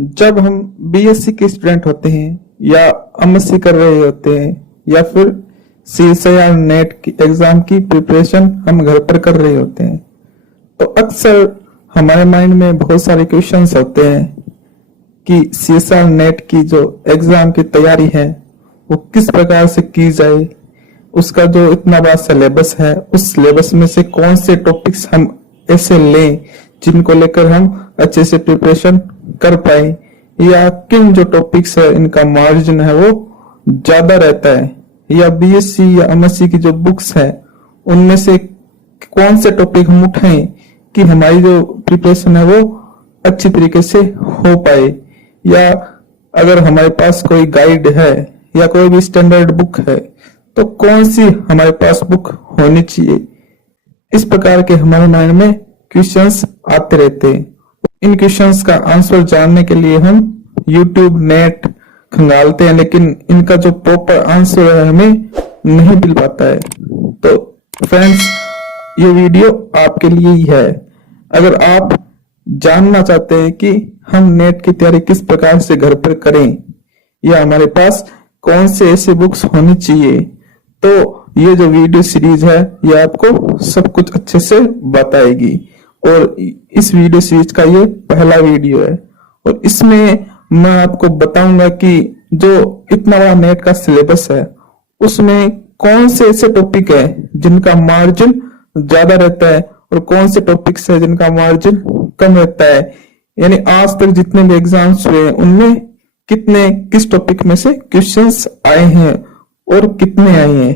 जब हम बीएससी के स्टूडेंट होते हैं या एमएससी कर रहे होते हैं या फिर सीएसआई या नेट की एग्जाम की प्रिपरेशन हम घर पर कर रहे होते हैं, तो अक्सर हमारे माइंड में बहुत सारे क्वेश्चंस होते हैं कि सीएसआई नेट की जो एग्जाम की तैयारी है वो किस प्रकार से की जाए। उसका जो इतना बड़ा सिलेबस है, उस सिलेबस में से कौन से टॉपिक्स हम ऐसे लें जिनको लेकर हम अच्छे से प्रिपरेशन कर पाए, या किन जो टॉपिक्स है इनका मार्जिन है वो ज्यादा रहता है, या बीएससी या एमएससी की जो बुक्स है उनमें से कौन से टॉपिक हम उठाएं कि हमारी जो प्रिपरेशन है वो अच्छी तरीके से हो पाए, या अगर हमारे पास कोई गाइड है या कोई भी स्टैंडर्ड बुक है तो कौन सी हमारे पास बुक होनी चाहिए। इस प्रकार के हमारे माइंड में क्वेश्चंस आते रहते हैं। इन क्वेश्चंस का आंसर जानने के लिए हम YouTube नेट खंगालते हैं, लेकिन इनका जो प्रॉपर आंसर है हमें नहीं मिल पाता है। तो फ्रेंड्स, ये वीडियो आपके लिए ही है। अगर आप जानना चाहते हैं कि हम नेट की तैयारी किस प्रकार से घर पर करें या हमारे पास कौन से ऐसे बुक्स होनी चाहिए, तो ये जो वीडियो सीरीज है ये आपको सब कुछ अच्छे से बताएगी। और इस वीडियो सीरीज का ये पहला वीडियो है और इसमें मैं आपको बताऊंगा कि जो इतना बड़ा नेट का सिलेबस है उसमें कौन से ऐसे टॉपिक है जिनका मार्जिन ज्यादा रहता है और कौन से टॉपिक्स है जिनका मार्जिन कम रहता है। यानी आज तक जितने भी एग्जाम्स हुए हैं उनमें किस टॉपिक में से क्वेश्चंस आए हैं और कितने आए हैं।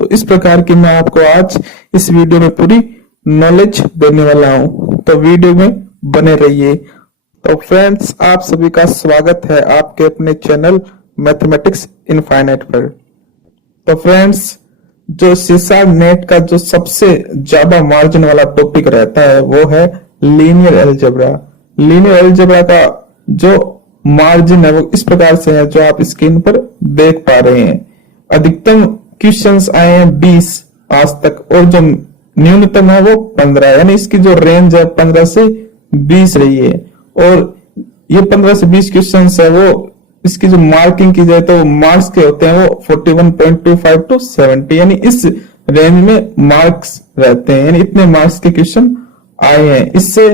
तो इस प्रकार की मैं आपको आज इस वीडियो में पूरी नॉलेज देने वाला हूं, तो वीडियो में बने रहिए। तो फ्रेंड्स, आप सभी का स्वागत है आपके अपने चैनल मैथमेटिक्स इनफाइनाइट पर। तो फ्रेंड्स, जो सीएसआई नेट का जो सबसे ज्यादा मार्जिन वाला टॉपिक रहता है वो है लीनियर अलजेब्रा। लीनियर अलजेब्रा का जो मार्जिन है वो इस प्रकार से है जो आप स्क्रीन पर देख पा रहे हैं। अधिकतम क्वेश्चंस आए हैं 20 आज तक और जो न्यूनतम है वो 15, यानी इसकी जो रेंज है 15 से 20 रही है। और ये 15 से 20 क्वेश्चंस है वो इसकी जो मार्किंग की जाए तो मार्क्स के होते हैं वो 41.25 टू 70, यानी इस रेंज में मार्क्स रहते हैं, यानी इतने मार्क्स के क्वेश्चन आए हैं, इससे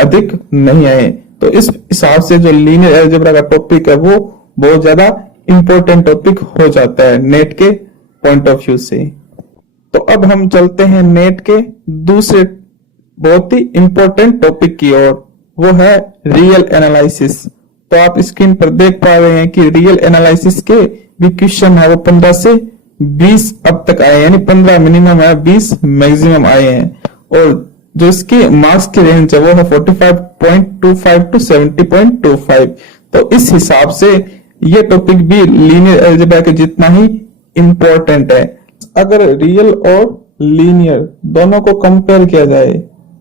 अधिक नहीं आए। तो इस हिसाब से जो लीनियर अलजेब्रा का टॉपिक है वो बहुत ज्यादा इंपॉर्टेंट टॉपिक हो जाता है नेट के पॉइंट ऑफ व्यू से। तो अब हम चलते हैं नेट के दूसरे बहुत ही इंपॉर्टेंट टॉपिक की ओर, वो है रियल एनालिसिस। तो आप स्क्रीन पर देख पा रहे हैं कि रियल एनालिसिस के भी क्वेश्चन है वो 15 से 20 अब तक आए हैं, यानी 15 मिनिमम है, 20 मैक्सिमम आए हैं। और जो इसके मार्क्स की रेंज है वो है 45.25 टू 70.25। तो इस हिसाब से ये टॉपिक भी लीनियर अलजेब्रा के जितना ही इंपॉर्टेंट है। अगर रियल और लीनियर दोनों को कंपेयर किया जाए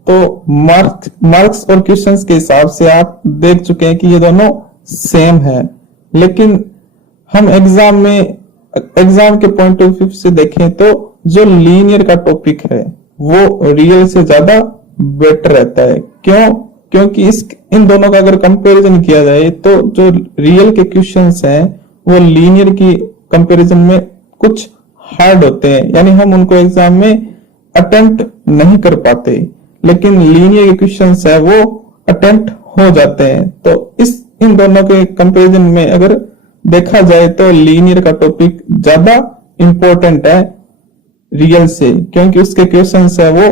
तो मार्क्स और क्वेश्चंस के हिसाब से आप देख चुके हैं कि ये दोनों सेम है, लेकिन हम एग्जाम के पॉइंट ऑफ व्यू से देखें तो जो लीनियर का टॉपिक है वो रियल से ज्यादा बेटर रहता है। क्योंकि इन दोनों का अगर कंपैरिजन किया जाए तो जो रियल के क्वेश्चंस हैं वो लीनियर की कंपैरिजन में कुछ हार्ड होते हैं, यानी हम उनको एग्जाम में अटेम्प्ट नहीं कर पाते, लेकिन लीनियर के क्वेश्चंस है वो अटेम्प्ट हो जाते हैं। तो इन दोनों के कंपैरिजन में अगर देखा जाए तो लीनियर का टॉपिक ज्यादा इंपॉर्टेंट है रियल से, क्योंकि उसके क्वेश्चंस है वो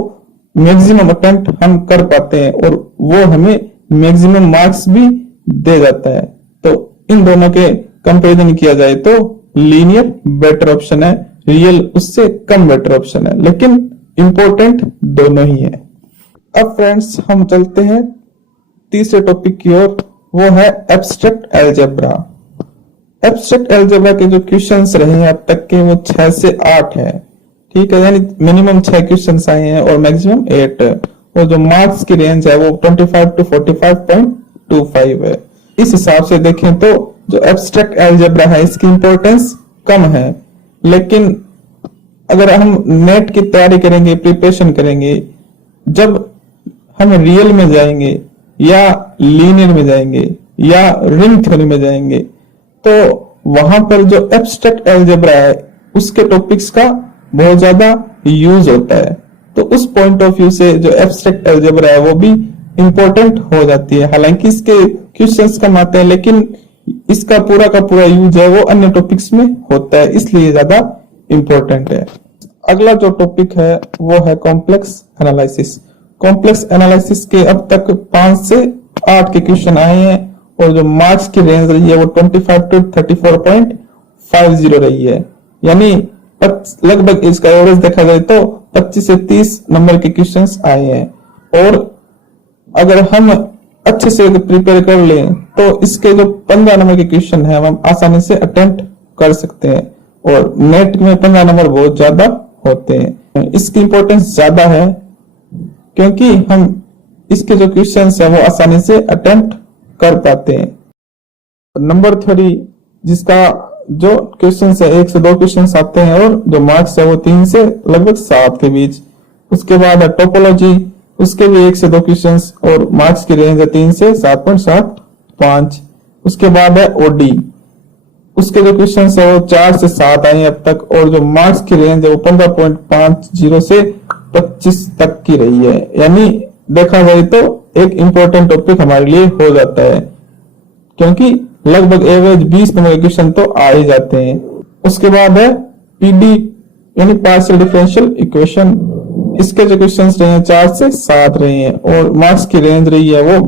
मैक्सिमम अटेम्प्ट हम कर पाते हैं और वो हमें मैक्सिमम मार्क्स भी दे जाता है। तो इन दोनों के कंपैरिजन किया जाए तो लीनियर बेटर ऑप्शन है, रियल उससे कम बेटर ऑप्शन है, लेकिन इंपॉर्टेंट दोनों ही है। अब फ्रेंड्स, हम चलते हैं तीसरे टॉपिक की ओर, वो है एब्स्ट्रैक्ट अलजेब्रा। एब्स्ट्रैक्ट अलजेब्रा के जो क्वेश्चंस रहे हैं अब तक के वो 6 से 8 है, ठीक है, यानी मिनिमम 6 क्वेश्चंस आए हैं और मैक्सिमम 8, और जो मार्क्स की रेंज है वो 25 टू 45.25 है। इस हिसाब से देखें तो जो एब्स्ट्रैक्ट अलजेब्रा है इसकी इंपॉर्टेंस कम है, लेकिन अगर हम नेट की तैयारी करेंगे, प्रिपरेशन करेंगे, जब हम रियल में जाएंगे या लीनियर में जाएंगे या रिंग थ्योरी में जाएंगे तो वहां पर जो एब्स्ट्रैक्ट अलजेब्रा है उसके टॉपिक्स का बहुत ज्यादा यूज होता है। तो उस पॉइंट ऑफ व्यू से जो एब्स्ट्रैक्ट अलजेब्रा है वो भी इंपॉर्टेंट हो जाती है। हालांकि इसके क्वेश्चंस कम आते हैं लेकिन इसका पूरा का पूरा यूज है वो अन्य टॉपिक्स में होता है, इसलिए ज्यादा इंपॉर्टेंट है। अगला जो टॉपिक है वो है कॉम्प्लेक्स एनालिसिस। कॉम्प्लेक्स एनालिसिस के अब तक 5 से 8 के क्वेश्चन आए हैं और जो मार्क्स की रेंज रही है वो 25 to 34.50 रही है, यानी लगभग इसका एवरेज देखा जाए तो 25 से 30 नंबर के क्वेश्चंस आए हैं। और अगर हम अच्छे से प्रिपेयर कर लें तो इसके जो 15 नंबर के क्वेश्चन है हम आसानी से अटेम्प्ट कर सकते हैं और नेट में 15 नंबर बहुत ज्यादा होते हैं। इसकी इंपॉर्टेंस ज्यादा है क्योंकि हम इसके जो क्वेश्चंस है वो आसानी से अटेम्प्ट कर पाते हैं। नंबर थ्योरी जिसका जो क्वेश्चंस है 1 से 2 क्वेश्चंस आते हैं और जो मार्क्स है वो 3 से लगभग 7 के बीच। उसके बाद है टोपोलॉजी, उसके भी 1 से 2 क्वेश्चंस और मार्क्स की रेंज है 3 से 7.75। उसके बाद है ओडी, उसके जो क्वेश्चंस है वो 4 से 7 आए अब तक और जो मार्क्स की रेंज है वो 15.50 से 25 तक की रही है, यानी देखा जाए तो एक इंपॉर्टेंट टॉपिक हमारे लिए हो जाता है क्योंकि लगभग एवरेज 20 नंबर के क्वेश्चन तो आ ही जाते हैं। उसके बाद है पीडी यानी पार्शियल डिफरेंशियल इक्वेशन, इसके जो क्वेश्चंस रहे हैं 4 से 7 रहे हैं और मार्क्स की रेंज रही है वो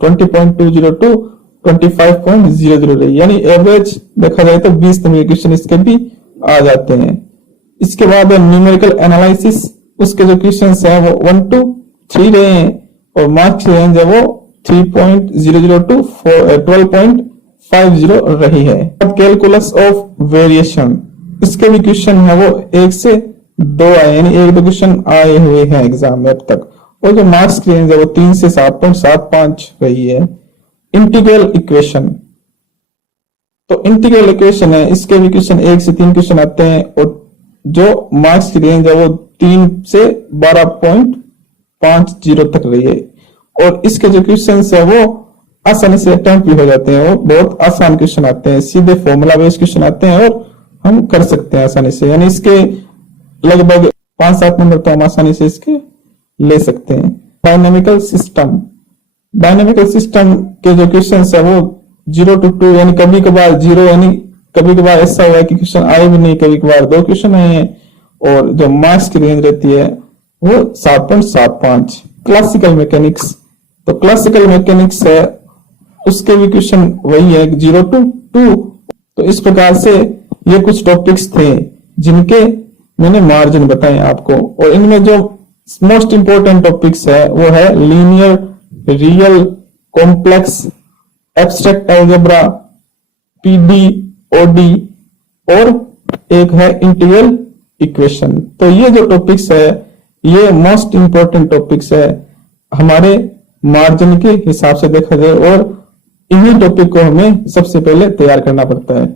20.20 to 25.00 रही है, यानी एवरेज देखा जाए तो 20 नंबर के क्वेश्चन इसके भी आ जाते हैं। इसके बाद है न्यूमेरिकल एनालिसिस, उसके जो क्वेश्चंस है वो 1 to 3 रहे हैं और मार्क्स की रेंज है वो 3.00 to 12.50 रही है। कैलकुलस ऑफ वेरिएशन, इसके भी क्वेश्चन है वो 1 से 2 आए, यानी 1-2 क्वेश्चन आए हुए हैं एग्जाम में अब तक और जो मार्क्स की रेंज है वो 3 से 7.75 रही है। इंटीग्रल इक्वेशन, तो इंटीग्रल इक्वेशन है इसके भी क्वेश्चन 1 से 3 क्वेश्चन आते हैं और जो मार्क्स की रेंज है वो 3 से 12.50 तक रही है और इसके जो क्वेश्चन है वो आसानी से अटेम्प्ट भी हो जाते हैं, वो बहुत आसान क्वेश्चन आते हैं, सीधे फॉर्मूला बेस्ड क्वेश्चन आते हैं और हम कर सकते हैं आसानी से, यानी इसके लगभग 5-7 नंबर तो हम आसानी से इसके ले सकते हैं। डायनेमिकल सिस्टम, डायनेमिकल सिस्टम के जो क्वेश्चन है वो 0 to 2 यानी कभी कभार 0 यानी कभी कभार ऐसा हुआ है कि क्वेश्चन आए भी नहीं, कभी कभार 2 क्वेश्चन आए हैं और जो मार्क्स की रेंज रहती है वो 7.75। क्लासिकल मैकेनिक्स, तो क्लासिकल मैकेनिक्स है उसके भी क्वेश्चन वही है 0 to 2। तो इस प्रकार से ये कुछ टॉपिक्स थे जिनके मैंने मार्जिन बताए आपको और इनमें जो मोस्ट इंपोर्टेंट टॉपिक्स है वो है linear, real, complex, abstract algebra, PD, OD और एक है इंटीग्रल इक्वेशन। तो ये जो टॉपिक्स है ये मोस्ट इंपोर्टेंट टॉपिक्स है हमारे मार्जिन के हिसाब से देखा जाए और इन्हीं टॉपिक को हमें सबसे पहले तैयार करना पड़ता है।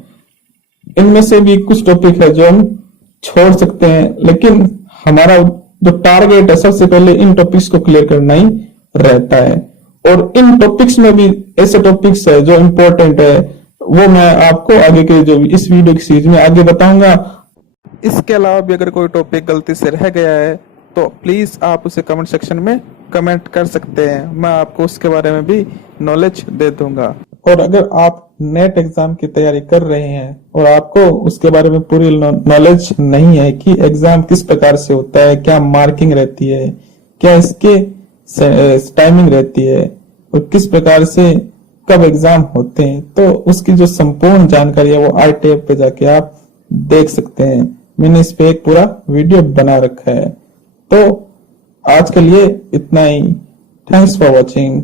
इनमें से भी कुछ टॉपिक है जो हम छोड़ सकते हैं लेकिन हमारा जो टारगेट है सबसे पहले इन टॉपिक्स को क्लियर करना ही रहता है और इन टॉपिक्स में भी ऐसे टॉपिक्स है जो इंपॉर्टेंट है वो मैं आपको आगे के जो इस वीडियो की सीरीज में आगे बताऊंगा। इसके अलावा भी अगर कोई टॉपिक गलती से रह गया है तो प्लीज आप उसे कमेंट सेक्शन में कमेंट कर सकते हैं, मैं आपको उसके बारे में भी नॉलेज दे दूंगा। और अगर आप नेट एग्जाम की तैयारी कर रहे हैं और आपको उसके बारे में पूरी नॉलेज नहीं है कि एग्जाम किस प्रकार से होता है, क्या मार्किंग रहती है, क्या इसके टाइमिंग रहती है और किस प्रकार से कब एग्जाम होते हैं, तो उसकी जो संपूर्ण जानकारी है वो आई टैब पे जाके आप देख सकते हैं। मैंने इस पे एक पूरा वीडियो बना रखा है। तो आज के लिए इतना ही। Thanks for watching.